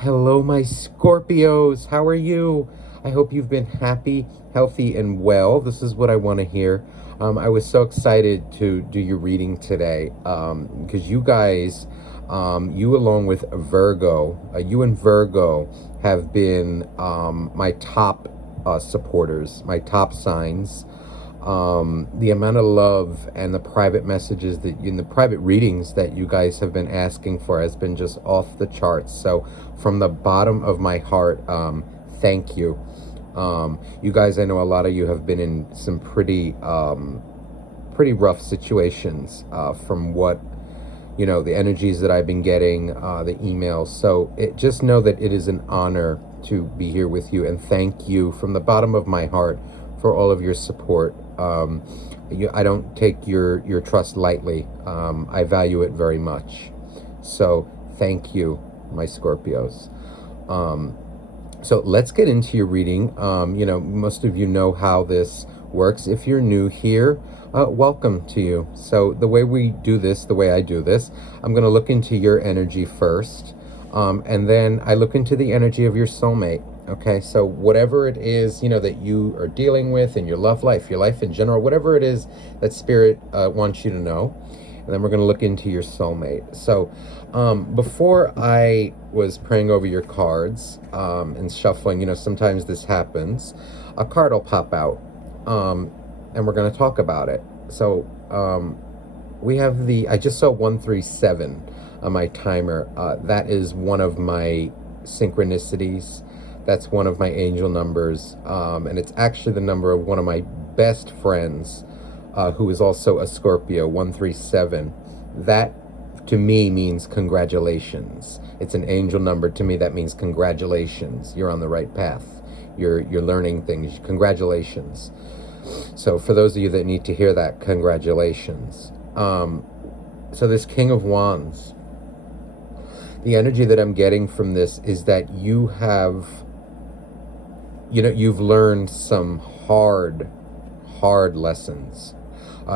Hello, my Scorpios. How are you? I hope you've been happy, healthy, and well. This is what I want to hear. I was so excited to do your reading today because you guys, you along with Virgo, you and Virgo have been my top supporters, my top signs. The amount of love and the private messages that in the private readings that you guys have been asking for has been just off the charts. So from the bottom of my heart, thank you. You guys, I know a lot of you have been in some pretty rough situations from what the energies that I've been getting, the emails. So just know that it is an honor to be here with you, and thank you from the bottom of my heart for all of your support. I don't take your trust lightly. I value it very much. So thank you, my Scorpios. So let's get into your reading. Most of you know how this works. If you're new here, welcome to you. So the way we do this, the way I do this, I'm going to look into your energy first. And then I look into the energy of your soulmate. Okay, so whatever it is, that you are dealing with in your love life, your life in general, whatever it is that Spirit wants you to know. And then we're going to look into your soulmate. So before I was praying over your cards and shuffling, sometimes this happens. A card will pop out and we're going to talk about it. So we have I just saw 137 on my timer. That is one of my synchronicities. That's one of my angel numbers. And it's actually the number of one of my best friends who is also a Scorpio, 137. That to me means congratulations. It's an angel number. To me, that means congratulations. You're on the right path. You're learning things. Congratulations. So for those of you that need to hear that, congratulations. So this King of Wands, the energy that I'm getting from this is that you have, you've learned some hard lessons.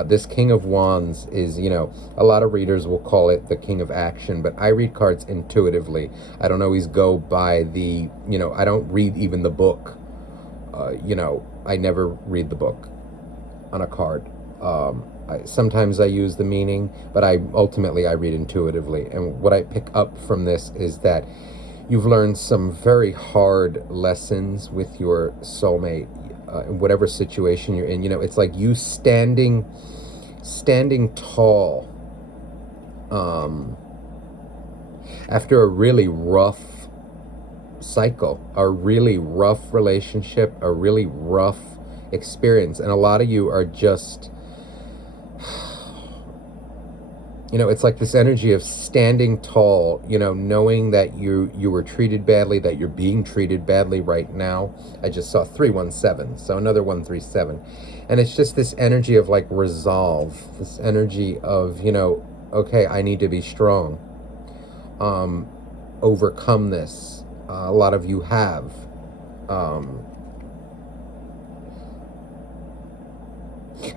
This King of Wands is, a lot of readers will call it the King of Action, but I read cards intuitively. I don't always go by I don't read even the book. I never read the book on a card. Sometimes I use the meaning, but ultimately I read intuitively. And what I pick up from this is that you've learned some very hard lessons with your soulmate. In whatever situation you're in, it's like you standing tall after a really rough cycle, a really rough relationship, a really rough experience. And a lot of you are just, it's like this energy of standing tall, knowing that you were treated badly, that you're being treated badly right now. I just saw 317, so another 137. And it's just this energy of like resolve, this energy of, okay, I need to be strong. Overcome this. A lot of you have.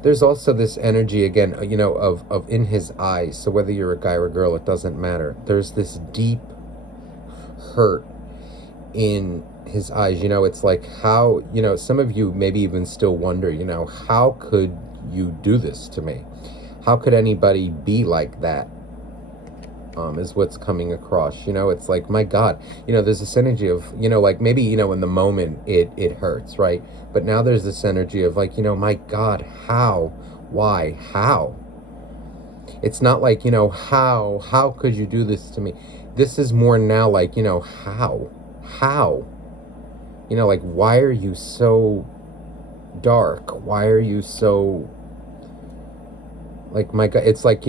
There's also this energy again, of in his eyes. So whether you're a guy or a girl, it doesn't matter. There's this deep hurt in his eyes. It's like how, some of you maybe even still wonder, how could you do this to me? How could anybody be like that? Is what's coming across. It's like, my God, there's this energy of, like maybe, in the moment it hurts, right? But now there's this energy of like, my God, how, why, how? It's not like, how could you do this to me? This is more now like, how, like, why are you so dark? Why are you so, like, my God, it's like,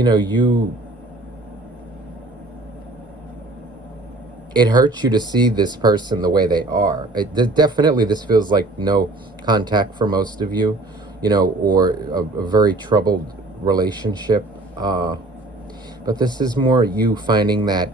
it hurts you to see this person the way they are. Definitely this feels like no contact for most of you, or a very troubled relationship. But this is more you finding that,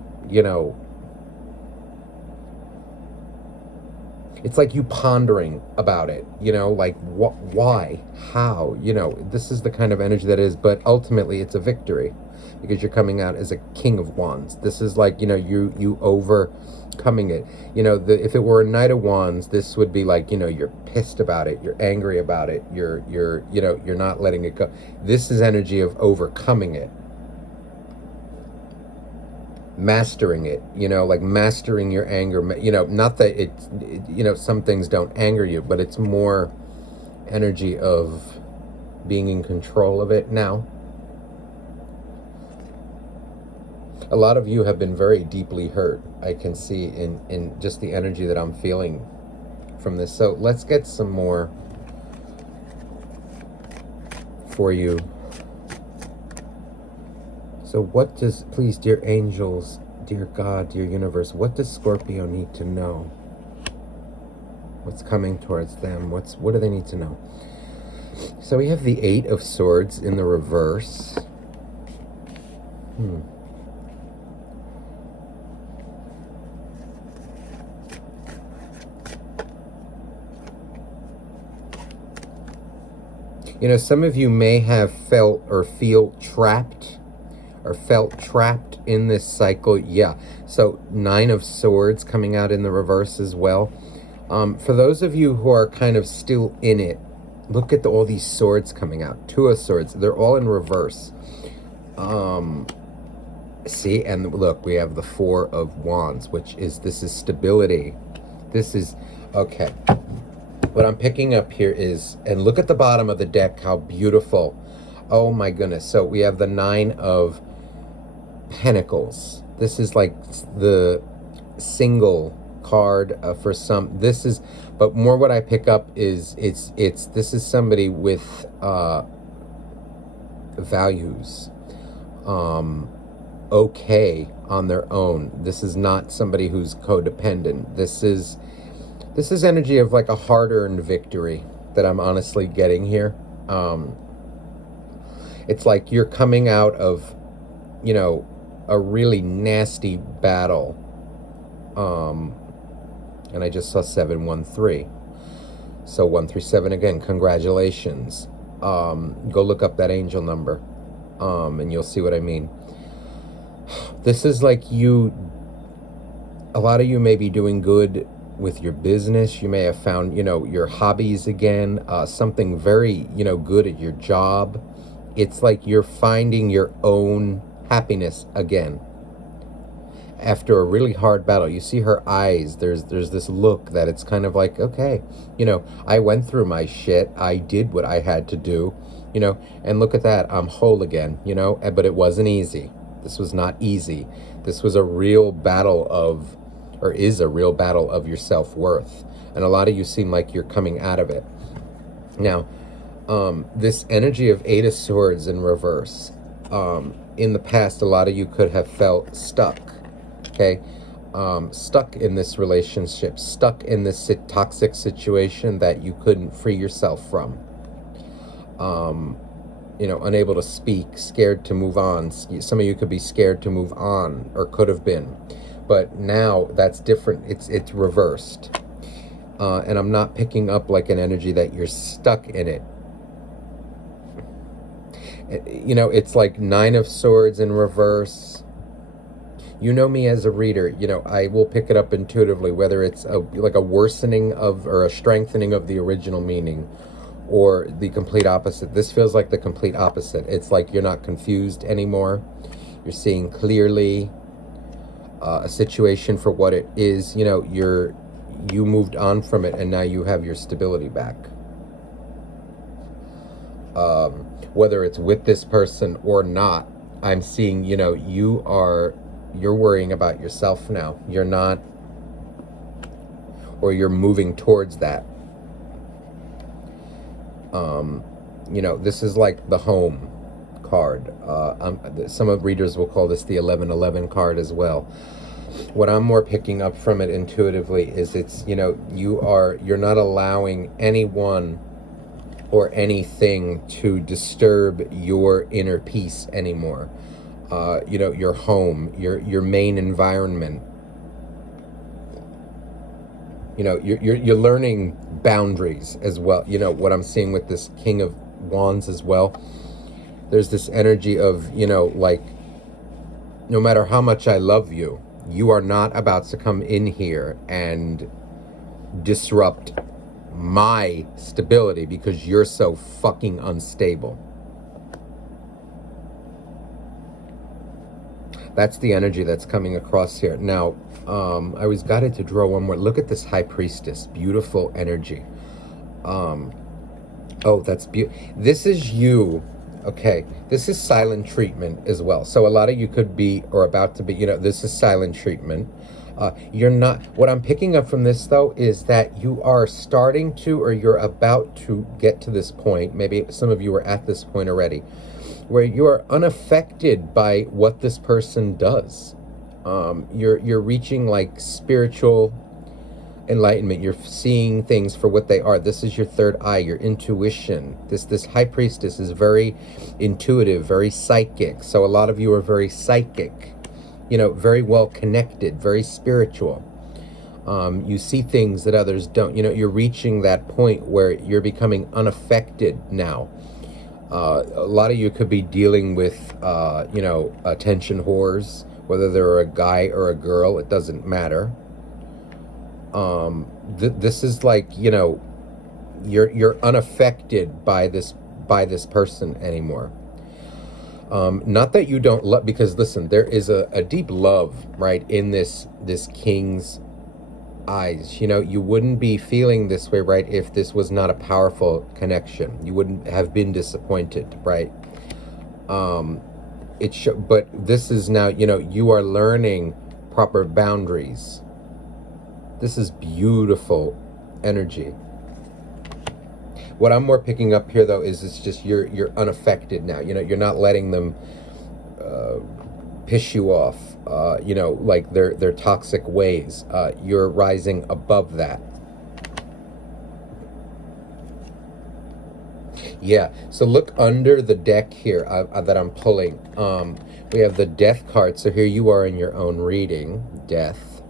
it's like you pondering about it, you know, like why, how, you know, this is the kind of energy that is, but ultimately it's a victory because you're coming out as a king of wands. This is like, you know, you overcoming it. You know, if it were a knight of wands, this would be like, you know, you're pissed about it, you're angry about it, you're you know, you're not letting it go. This is energy of overcoming it, mastering it, you know, like mastering your anger, you know, not that you know, some things don't anger you, but it's more energy of being in control of it now. A lot of you have been very deeply hurt. I can see in just the energy that I'm feeling from this. So let's get some more for you. So what does, please, dear angels, dear God, dear universe, what does Scorpio need to know? What's coming towards them? What do they need to know? So we have the 8 of Swords in the reverse. You know, some of you may have felt or feel trapped or felt trapped in this cycle. Yeah. So 9 of Swords coming out in the reverse as well. For those of you who are kind of still in it, look at all these swords coming out. 2 of Swords. They're all in reverse. See, and look, we have the 4 of Wands, which is, this is stability. This is, okay. What I'm picking up here is, and look at the bottom of the deck, how beautiful. Oh my goodness. So we have the 9 of Pentacles. This is like the single card for some. This is, but more what I pick up is, this is somebody with values, okay on their own. This is not somebody who's codependent. This is energy of like a hard-earned victory that I'm honestly getting here. It's like you're coming out of, you know, a really nasty battle. And I just saw 713. So 137 again, congratulations. Go look up that angel number, and you'll see what I mean. This is like a lot of you may be doing good with your business. You may have found, you know, your hobbies again, something very, you know, good at your job. It's like you're finding your own happiness again after a really hard battle. You see her eyes, there's this look that it's kind of like, okay, you know, I went through my shit, I did what I had to do, you know, and look at that, I'm whole again, you know. But it wasn't easy. This was not easy. This was a real battle of, or is a real battle of your self-worth. And a lot of you seem like you're coming out of it. Now, this energy of 8 of Swords in reverse, in the past, a lot of you could have felt stuck, okay? Stuck in this relationship, stuck in this toxic situation that you couldn't free yourself from. You know, unable to speak, scared to move on. Some of you could be scared to move on, or could have been. But now that's different. It's reversed. And I'm not picking up like an energy that you're stuck in it. You know, it's like 9 of Swords in reverse. You know me as a reader, you know, I will pick it up intuitively, whether it's like a worsening of, or a strengthening of the original meaning, or the complete opposite. This feels like the complete opposite. It's like you're not confused anymore. You're seeing clearly a situation for what it is. You know, you moved on from it, and now you have your stability back. Whether it's with this person or not, I'm seeing, you know, you're worrying about yourself now. You're not, or you're moving towards that. You know, this is like the home card. Some of readers will call this the 1111 card as well. What I'm more picking up from it intuitively is it's, you know, you're not allowing anyone or anything to disturb your inner peace anymore. You know, your home, your main environment. You know, you're learning boundaries as well. You know, what I'm seeing with this King of Wands as well. There's this energy of, you know, like, no matter how much I love you, you are not about to come in here and disrupt my stability because you're so fucking unstable. That's the energy that's coming across here. Now, I was guided to draw one more. Look at this High Priestess. Beautiful energy. Oh, that's beautiful. This is you. Okay, this is silent treatment as well. So a lot of you could be, or about to be, you know, this is silent treatment. You're not, what I'm picking up from this though, is that you are starting to, or you're about to get to this point, maybe some of you are at this point already, where you are unaffected by what this person does. You're reaching like spiritual enlightenment. You're seeing things for what they are. This is your third eye, your intuition. This High Priestess is very intuitive, very psychic. So a lot of you are very psychic, you know, very well connected, very spiritual. You see things that others don't. You know, you're reaching that point where you're becoming unaffected now. A lot of you could be dealing with, you know, attention whores, whether they're a guy or a girl, it doesn't matter. This is like, you know, you're unaffected by this person anymore. Not that you don't love, because listen, there is a deep love, right, in this king's eyes. You know, you wouldn't be feeling this way, right, if this was not a powerful connection. You wouldn't have been disappointed, right? But this is now, you know, you are learning proper boundaries. This is beautiful energy. What I'm more picking up here, though, is it's just you're unaffected now. You know, you're not letting them piss you off. You know, like their toxic ways. You're rising above that. Yeah. So look under the deck here that I'm pulling. We have the Death card. So here you are in your own reading. Death.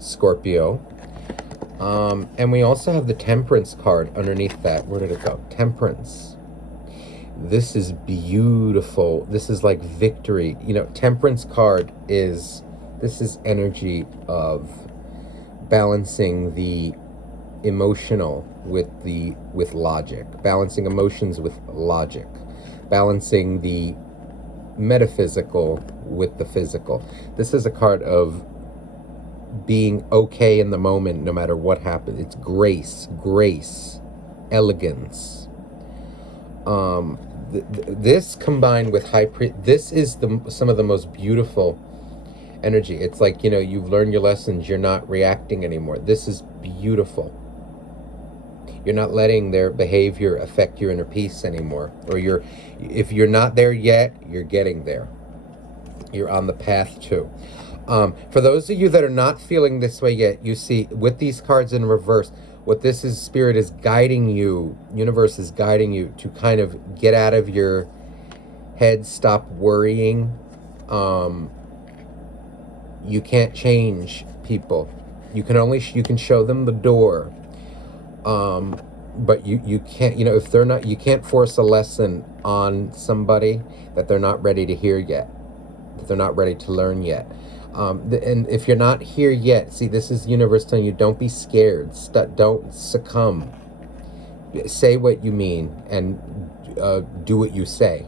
Scorpio. And we also have the Temperance card underneath that. Where did it go? Temperance. This is beautiful. This is like victory. You know, Temperance card is, this is energy of balancing the emotional with logic, balancing emotions with logic, balancing the metaphysical with the physical. This is a card of being okay in the moment no matter what happens. It's grace, elegance. This combined with this is some of the most beautiful energy. It's like, you know, you've learned your lessons, you're not reacting anymore. This is beautiful. You're not letting their behavior affect your inner peace anymore. Or if you're not there yet, you're getting there. You're on the path to. For those of you that are not feeling this way yet, you see with these cards in reverse, what this is, Spirit is guiding you, universe is guiding you to kind of get out of your head, stop worrying. You can't change people. You can show them the door. But you can't, you know, if they're not, you can't force a lesson on somebody that they're not ready to hear yet, that they're not ready to learn yet. And if you're not here yet, see, this is the universe telling you, don't be scared. Don't succumb. Say what you mean and do what you say.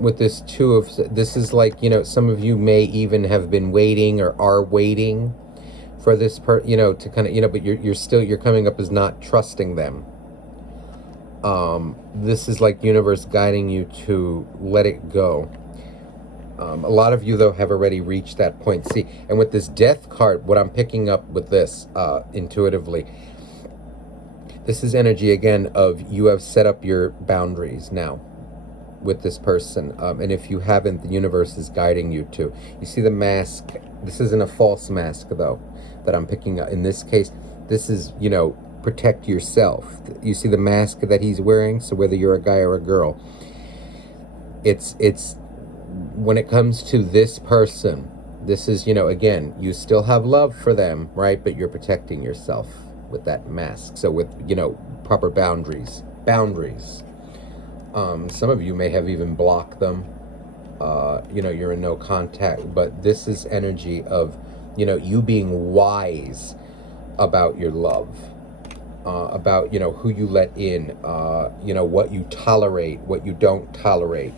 With this this is like, you know, some of you may even have been waiting or are waiting for this you know, to kind of, you know, but you're coming up as not trusting them. This is like universe guiding you to let it go. A lot of you, though, have already reached that point. See, and with this Death card, what I'm picking up with this intuitively, this is energy, again, of you have set up your boundaries now with this person. And if you haven't, the universe is guiding you to. You see the mask. This isn't a false mask, though, that I'm picking up. In this case, this is, you know, protect yourself. You see the mask that he's wearing? So whether you're a guy or a girl, It's when it comes to this person, this is, again, you still have love for them, right? But you're protecting yourself with that mask. So with, proper boundaries. Some of you may have even blocked them. You're in no contact. But this is energy of, you being wise about your love. About, who you let in, what you tolerate, what you don't tolerate.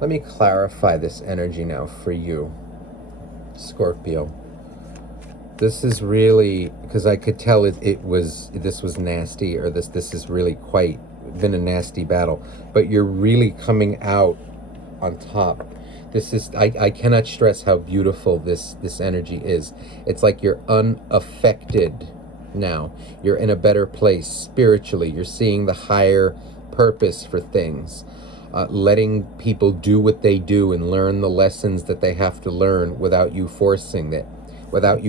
Let me clarify this energy now for you, Scorpio. This is really, because I could tell this was nasty, or this is really quite been a nasty battle, but you're really coming out on top. This is, I cannot stress how beautiful this energy is. It's like you're unaffected now. You're in a better place spiritually. You're seeing the higher purpose for things. Letting people do what they do and learn the lessons that they have to learn without you forcing it. It's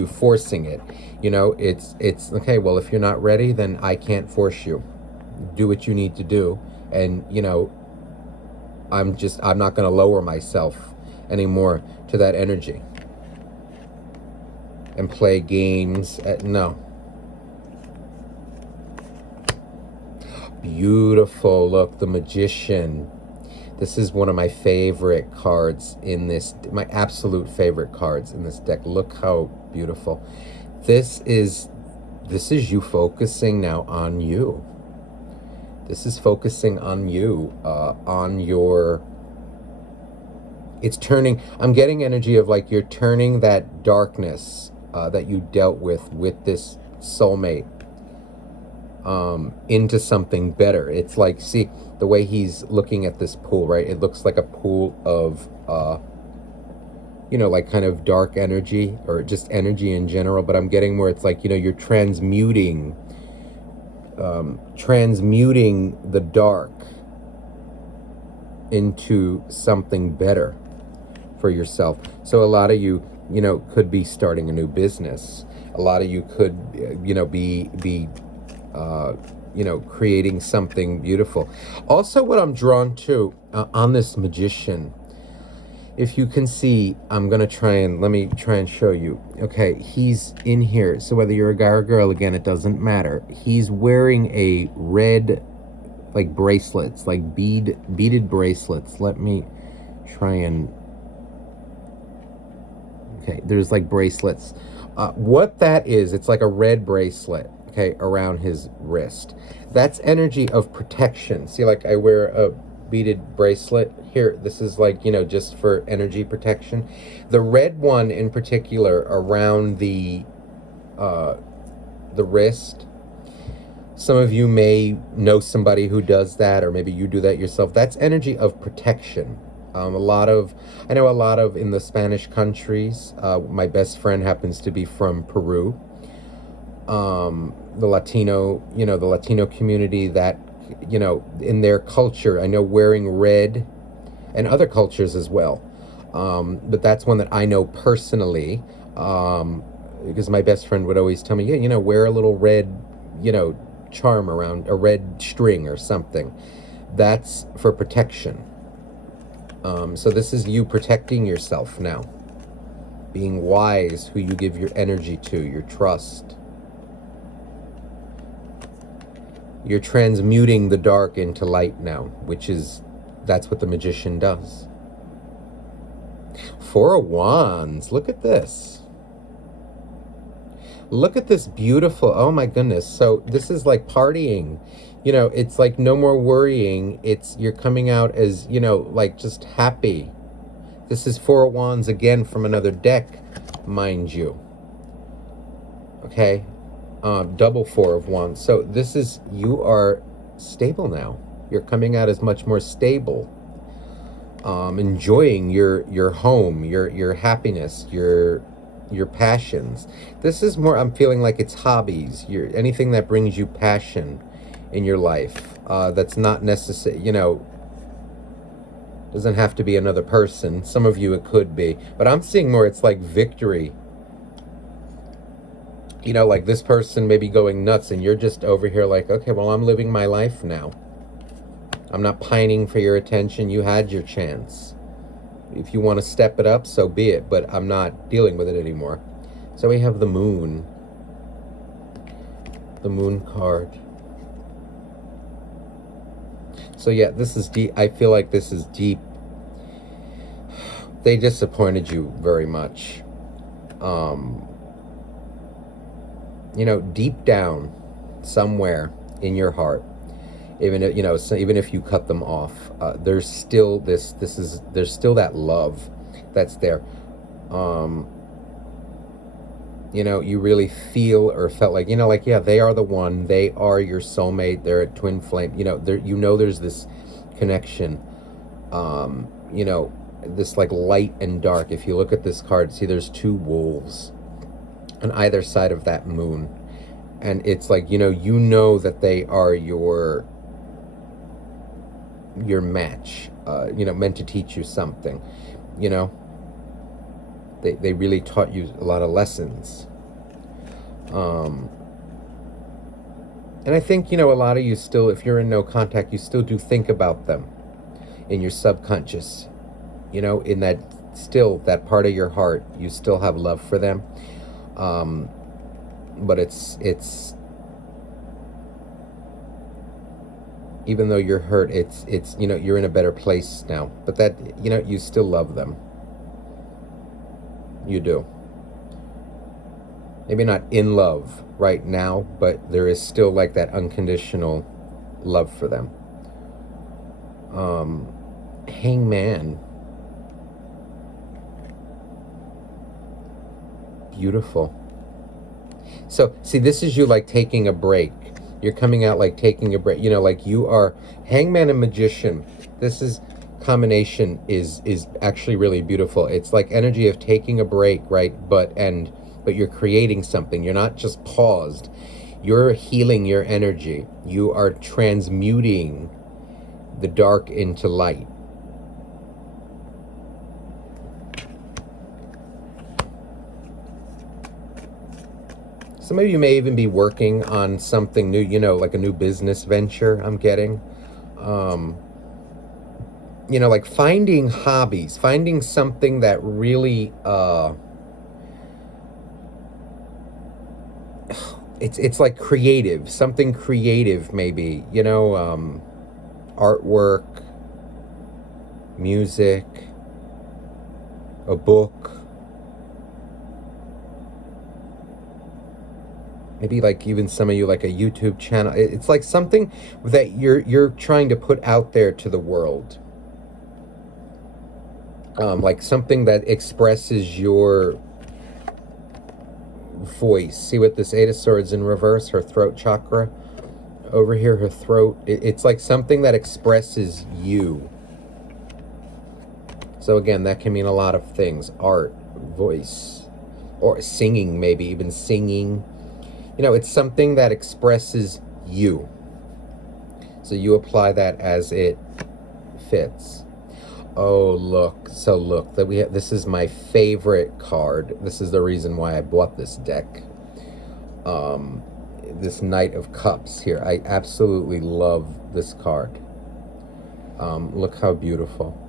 okay, well, if you're not ready, then I can't force you. Do what you need to do. And, I'm not going to lower myself anymore to that energy and play games. No. Beautiful. Look, the Magician. This is one of my favorite cards in this, my absolute favorite cards in this deck. Look how beautiful. This is you focusing now on you. This is focusing on you, on your, it's turning, I'm getting energy of like you're turning that darkness that you dealt with this soulmate into something better. It's like, see, the way he's looking at this pool, right? It looks like a pool of, like kind of dark energy or just energy in general. But I'm getting where it's like, you're transmuting the dark into something better for yourself. So a lot of you, could be starting a new business. A lot of you could, be creating something beautiful. Also, what I'm drawn to on this Magician, if you can see, let me try and show you. Okay, he's in here. So whether you're a guy or a girl, again, it doesn't matter. He's wearing a red, like bracelets, like beaded bracelets. Let me try and, okay, there's like bracelets. What that is, it's like a red bracelet, okay, around his wrist. That's energy of protection. See, like I wear a beaded bracelet here. This is like, just for energy protection. The red one in particular around the wrist. Some of you may know somebody who does that, or maybe you do that yourself. That's energy of protection. I know a lot of in the Spanish countries. My best friend happens to be from Peru. The Latino community, that, in their culture, I know wearing red, and other cultures as well. But that's one that I know personally, because my best friend would always tell me, yeah, wear a little red, charm around, a red string or something. That's for protection. So this is you protecting yourself now. Being wise, who you give your energy to, your trust. You're transmuting the dark into light now, that's what the Magician does. Four of Wands, look at this. Look at this beautiful, oh my goodness. So this is like partying. It's like no more worrying. You're coming out as, like just happy. This is Four of Wands again from another deck, mind you. Okay. Double Four of Wands. So this is, you are stable now. You're coming out as much more stable. Enjoying your home, your happiness, your passions. This is more, I'm feeling like it's hobbies. Anything that brings you passion in your life. That's not necessary, doesn't have to be another person. Some of you it could be, but I'm seeing more, it's like victory. Like this person may be going nuts and you're just over here like, okay, well, I'm living my life now. I'm not pining for your attention. You had your chance. If you want to step it up, so be it, but I'm not dealing with it anymore. So we have the moon. The moon card. So yeah, this is deep. I feel like this is deep. They disappointed you very much. You know, deep down, somewhere in your heart, even if, you know, so even if you cut them off, there's still there's still that love that's there. You know, you really feel or felt like, you know, like, yeah, they are the one. They are your soulmate. They're a twin flame. You know, there's this connection. You know, this like light and dark. If you look at this card, see, there's two wolves on either side of that moon, and it's like, you know that they are your match. You know, meant to teach you something. You know, they really taught you a lot of lessons. And I think, you know, a lot of you still, if you're in no contact, you still do think about them in your subconscious. You know, in that, still, that part of your heart, you still have love for them. But it's even though you're hurt, it's you know, you're in a better place now. But that, you know, you still love them. You do. Maybe not in love right now, but there is still like that unconditional love for them. Hangman. Beautiful. So, see, this is you like taking a break. You're coming out like taking a break. You know, like you are Hangman and Magician. This is combination is actually really beautiful. It's like energy of taking a break, right? But you're creating something. You're not just paused. You're healing your energy. You are transmuting the dark into light. Some of you may even be working on something new, you know, like a new business venture, I'm getting. You know, like finding hobbies, finding something that really, it's like creative, something creative maybe, you know, artwork, music, a book. Maybe like even some of you like a YouTube channel. It's like something that you're trying to put out there to the world. Like something that expresses your voice. See with this Eight of Swords in reverse, her throat chakra. Over here, her throat. It's like something that expresses you. So again, that can mean a lot of things. Art, voice, or singing, maybe even singing. You know, it's something that expresses you. So you apply that as it fits. Oh, look. So look, that we have, this is my favorite card. This is the reason why I bought this deck. This Knight of Cups here. I absolutely love this card. Look how beautiful.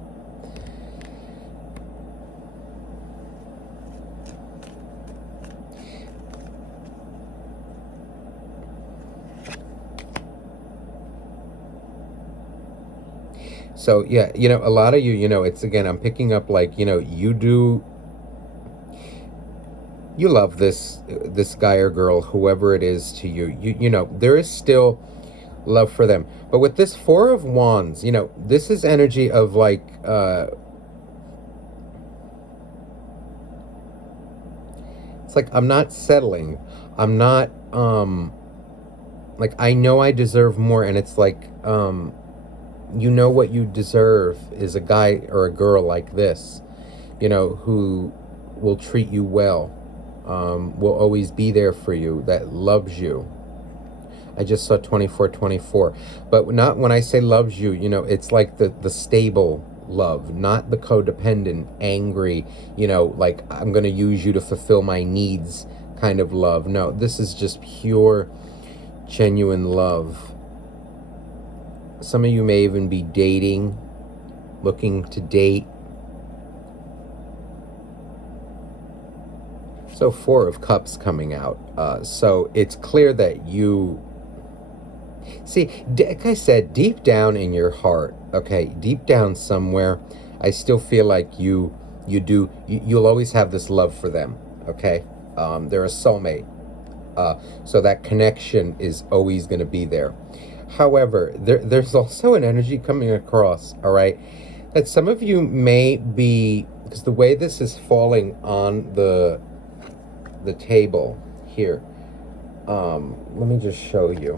So yeah, you know, a lot of you, you know, it's again, I'm picking up like, you know, you love this guy or girl, whoever it is to you. You know, there is still love for them. But with this Four of Wands, you know, this is energy of like it's like I'm not settling. I'm not like I know I deserve more, and it's like you know what you deserve is a guy or a girl like this, you know, who will treat you well, will always be there for you, that loves you. I just saw 2424, but not when I say loves you, you know, it's like the stable love, not the codependent, angry, you know, like I'm going to use you to fulfill my needs kind of love. No, this is just pure, genuine love. Some of you may even be dating, looking to date. So 4 of Cups coming out. So it's clear that you... See, like I said, deep down in your heart, okay, deep down somewhere, I still feel like you'll always have this love for them, okay? They're a soulmate. So that connection is always going to be there. However, there's also an energy coming across, all right, that some of you may be, because the way this is falling on the table here, let me just show you.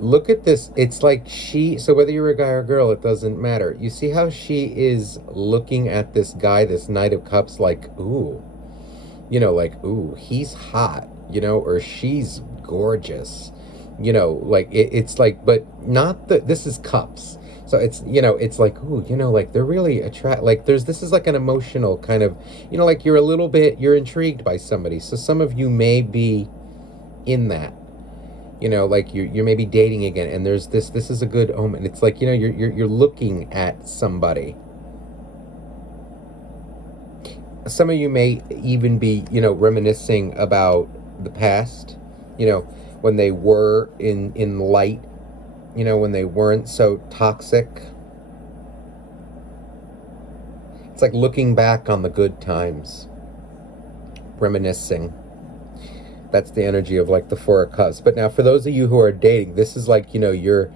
Look at this. It's like so whether you're a guy or a girl, it doesn't matter. You see how she is looking at this guy, this Knight of Cups, like, ooh, like, ooh, he's hot, or she's gorgeous, like it's like, but not this is Cups. So it's, it's like, ooh, like they're really like this is like an emotional kind of, like you're intrigued by somebody. So some of you may be in that. Like you're maybe dating again, and there's this is a good omen. It's like, you're looking at somebody. Some of you may even be, reminiscing about the past, when they were in light, when they weren't so toxic. It's like looking back on the good times, reminiscing. That's the energy of like the 4 of Cups. But now for those of you who are dating, this is like, you're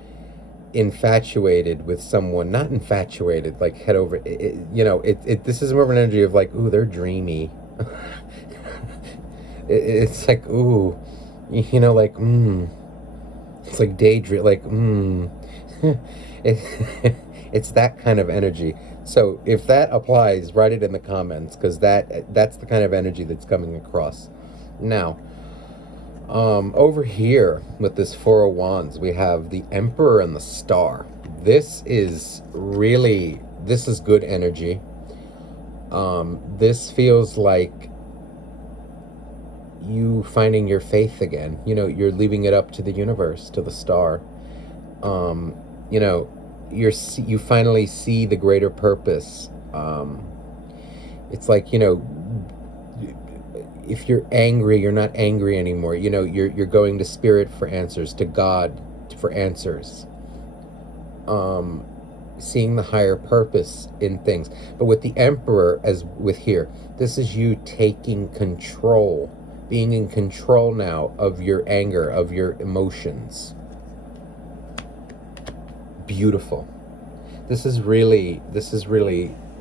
infatuated with someone. Not infatuated, like head over. This is more of an energy of like, ooh, they're dreamy. It's like, ooh, like, It's like daydream, like, It's that kind of energy. So if that applies, write it in the comments, because that's the kind of energy that's coming across. Now, over here with this 4 of Wands, we have the Emperor and the Star. This is good energy. This feels like you finding your faith again. You're leaving it up to the universe, to the star. You finally see the greater purpose. It's like, if you're angry, you're not angry anymore. You're going to spirit for answers, to God for answers. Seeing the higher purpose in things. But with the Emperor, as with here, this is you taking control, being in control now of your anger, of your emotions. Beautiful. This is really,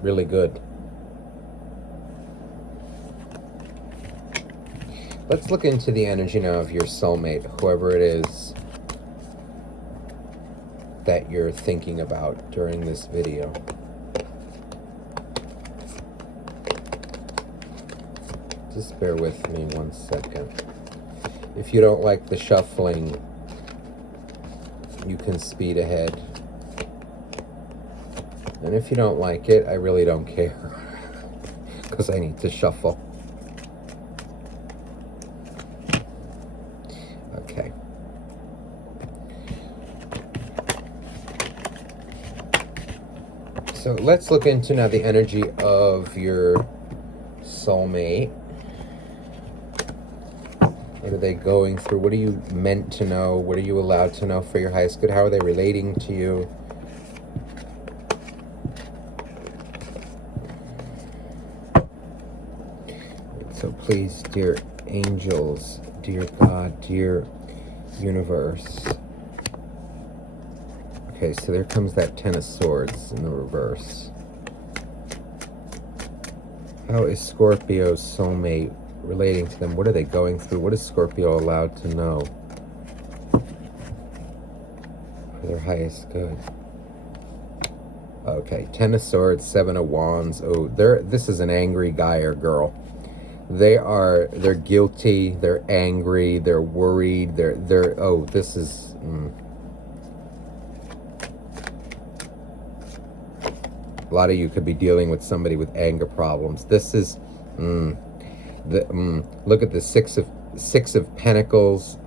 really good. Let's look into the energy now of your soulmate, whoever it is that you're thinking about during this video. Just bear with me 1 second. If you don't like the shuffling, you can speed ahead. And if you don't like it, I really don't care, because I need to shuffle. Okay. So let's look into now the energy of your soulmate. What are they going through? What are you meant to know? What are you allowed to know for your highest good? How are they relating to you? So please, dear angels, dear God, dear universe. Okay, so there comes that 10 of Swords in the reverse. How is Scorpio's soulmate relating to them? What are they going through? What is Scorpio allowed to know for their highest good? Okay, 10 of Swords, 7 of Wands. Oh, this is an angry guy or girl. They're guilty, they're angry, they're worried, this is... A lot of you could be dealing with somebody with anger problems. This is... Look at the Six of Pentacles.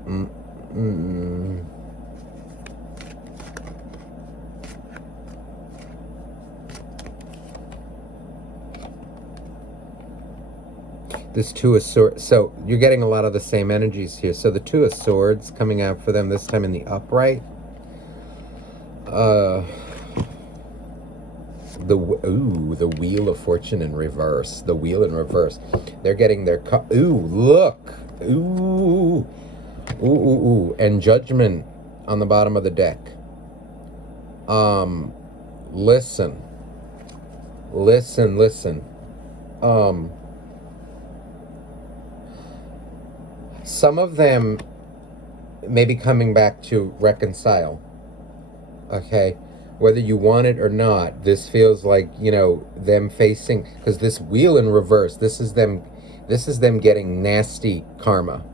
This Two of Swords. So you're getting a lot of the same energies here. So the Two of Swords coming out for them this time in the upright. The Wheel of Fortune in reverse. The Wheel in reverse. They're getting their look. And Judgment on the bottom of the deck. Listen. Some of them may be coming back to reconcile. Okay? Whether you want it or not, this feels like, you know, them facing, because this Wheel in reverse, this is them getting nasty karma.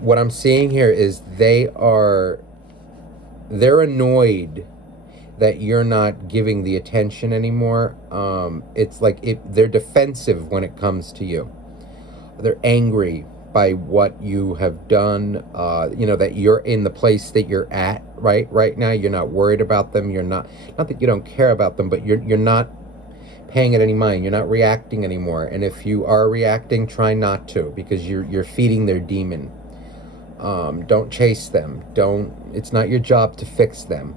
What I'm seeing here is they're annoyed that you're not giving the attention anymore. It's like they're defensive when it comes to you. They're angry by what you have done, you know, that you're in the place that you're at right now. You're not worried about them. You're not that you don't care about them, but you're not paying it any mind. You're not reacting anymore. And if you are reacting, try not to, because you're feeding their demon. Don't chase them. It's not your job to fix them.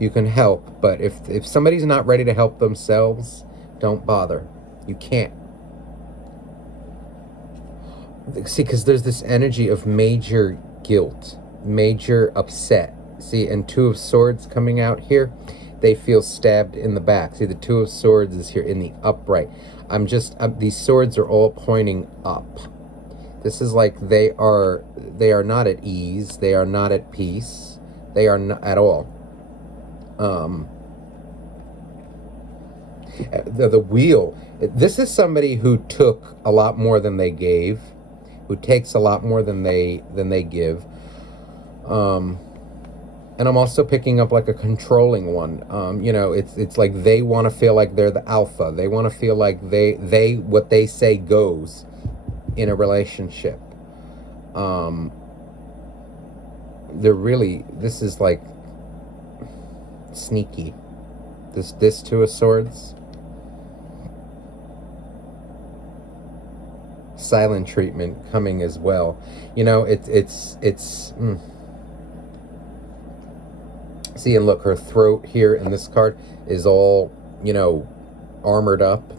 You can help, but if somebody's not ready to help themselves, don't bother. You can't. See, because there's this energy of major guilt, major upset. See, and Two of Swords coming out here, they feel stabbed in the back. See, the Two of Swords is here in the upright. These swords are all pointing up. This is like they are not at ease. They are not at peace. They are not at all. The Wheel. This is somebody who took a lot more than they gave, who takes a lot more than they give. And I'm also picking up like a controlling one. You know, it's like they want to feel like they're the alpha. They want to feel like they what they say goes in a relationship. This is like sneaky. This Two of Swords. Silent treatment coming as well. You know, it's See, and look, her throat here in this card is all, you know, armored up.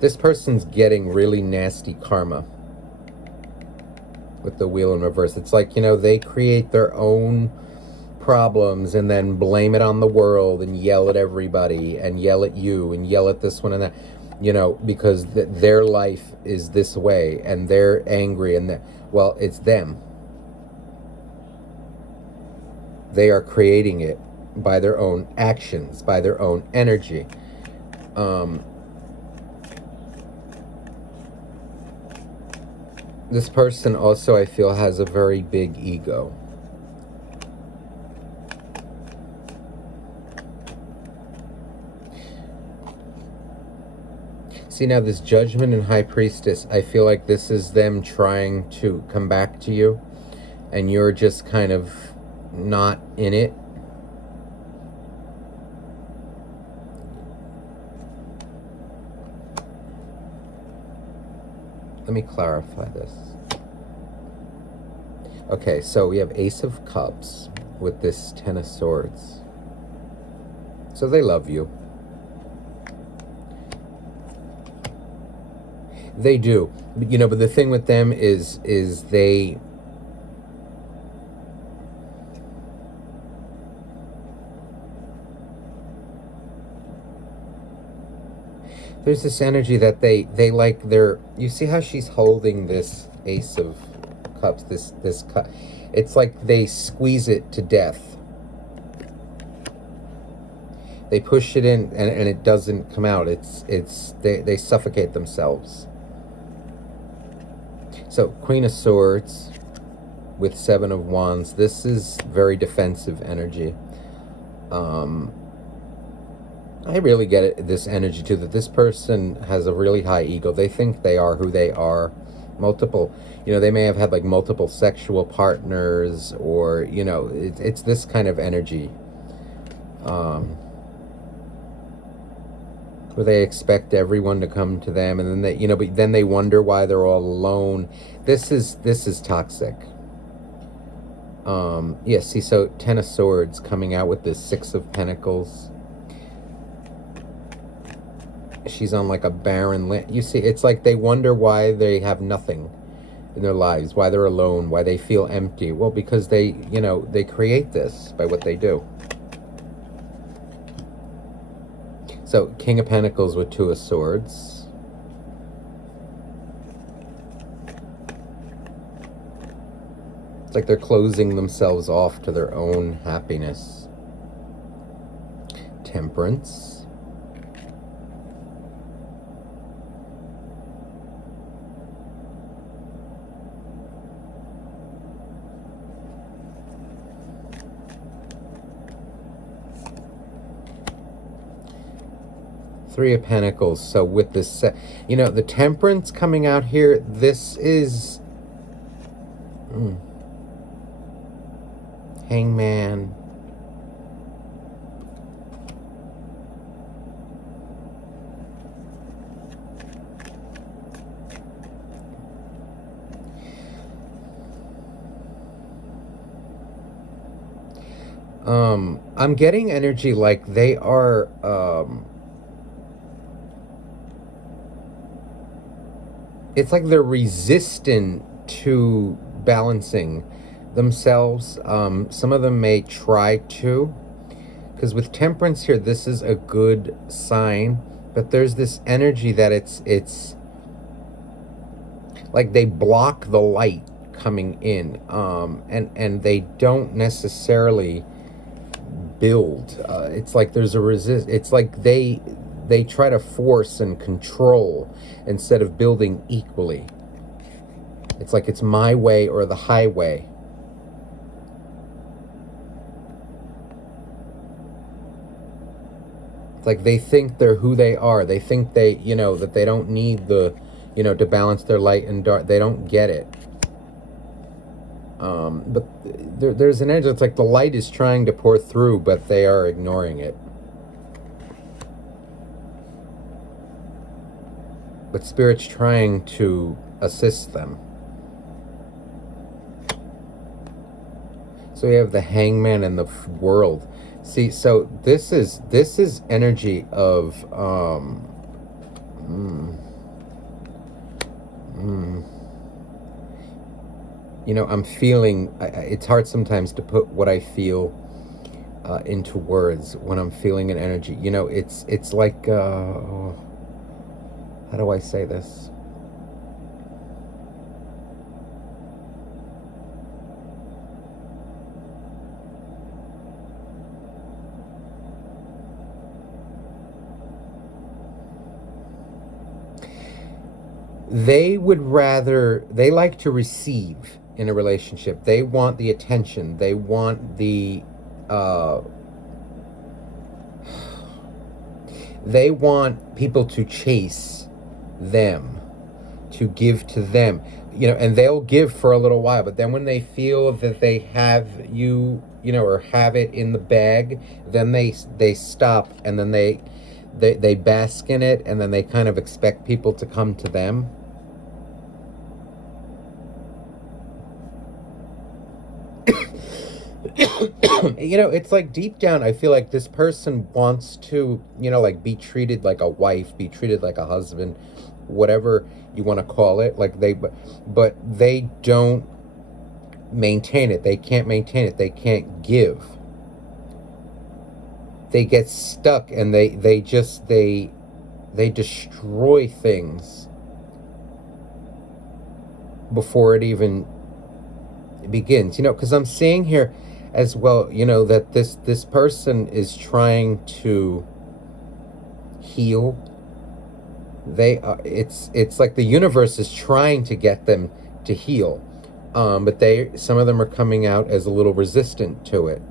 This person's getting really nasty karma with the Wheel in reverse. It's like, you know, they create their own problems and then blame it on the world and yell at everybody and yell at you and yell at this one and that, you know, because their life is this way and they're angry and well, it's them. They are creating it by their own actions, by their own energy. This person also, I feel, has a very big ego. See, now this Judgment and High Priestess, I feel like this is them trying to come back to you, and you're just kind of not in it. Let me clarify this. Okay, so we have Ace of Cups with this Ten of Swords. So they love you. They do. You know, but the thing with them is they... There's this energy that they like their... You see how she's holding this Ace of Cups, this cup? It's like they squeeze it to death. They push it in and it doesn't come out. They suffocate themselves. So, Queen of Swords with Seven of Wands. This is very defensive energy. I really get it, this energy too, that this person has a really high ego. They think they are who they are. Multiple, they may have had like multiple sexual partners, or it's this kind of energy, where they expect everyone to come to them, and then but then they wonder why they're all alone. This is toxic. Yeah, see, so Ten of Swords coming out with this Six of Pentacles. She's on like a barren land. You see, it's like they wonder why they have nothing in their lives, why they're alone, why they feel empty. Well, because they create this by what they do. So, King of Pentacles with Two of Swords. It's like they're closing themselves off to their own happiness. Temperance. Three of Pentacles. So with this, the Temperance coming out here, this is Hangman. I'm getting energy like they are, it's like they're resistant to balancing themselves. Some of them may try to, because with Temperance here, this is a good sign, but there's this energy that it's like they block the light coming in, and they don't necessarily build. It's like there's a resist. It's like they try to force and control instead of building equally. It's like it's my way or the highway. It's like they think they're who they are. They think that they don't need to balance their light and dark. They don't get it. But there's an edge. It's like the light is trying to pour through, but they are ignoring it. But Spirit's trying to assist them. So we have the Hangman and the World. See, so this is energy of I'm feeling, it's hard sometimes to put what I feel into words when I'm feeling an energy. It's like, how do I say this? They like to receive in a relationship. They want the attention. They want they want people to chase them, to give to them, and they'll give for a little while, but then when they feel that they have you, or have it in the bag, then they stop, and then they bask in it, and then they kind of expect people to come to them. It's like deep down, I feel like this person wants to, like be treated like a wife, be treated like a husband, whatever you want to call it. Like but they don't maintain it. They can't maintain it. They can't give. They get stuck, and they destroy things before it even begins. Because I'm seeing here as well, that this person is trying to heal. It's like the universe is trying to get them to heal, but some of them are coming out as a little resistant to it.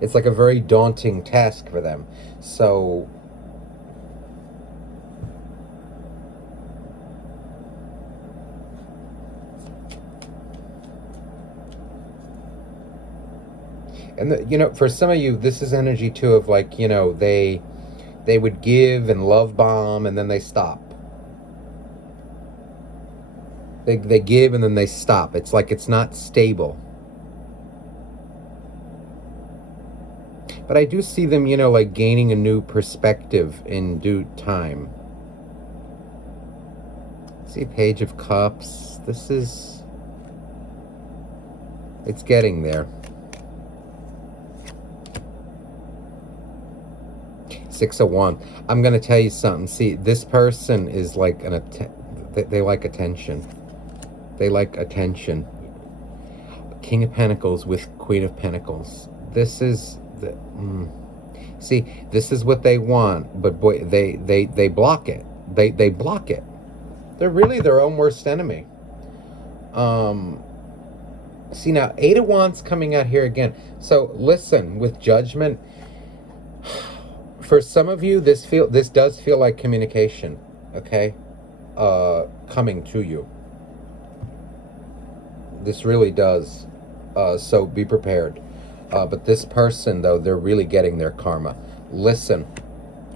It's like a very daunting task for them. So and for some of you, this is energy too of like, they would give and love bomb and then they stop. They give and then they stop. It's like it's not stable. But I do see them, like gaining a new perspective in due time. See, Page of Cups. It's getting there. 6 of Wands. I'm going to tell you something. See, this person is like they like attention. They like attention. King of Pentacles with Queen of Pentacles. This is see, this is what they want, but boy, they block it. They block it. They're really their own worst enemy. See, now 8 of Wands coming out here again. So listen, with Judgment, for some of you, this does feel like communication, okay? Coming to you. This really does. So be prepared. But this person, though, they're really getting their karma. Listen,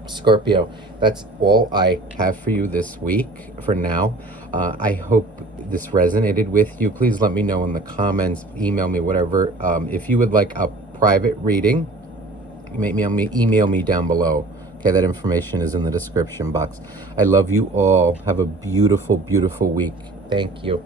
Scorpio, that's all I have for you this week for now. I hope this resonated with you. Please let me know in the comments, email me, whatever. If you would like a private reading, email me down below. Okay, that information is in the description box. I love you all. Have a beautiful, beautiful week. Thank you.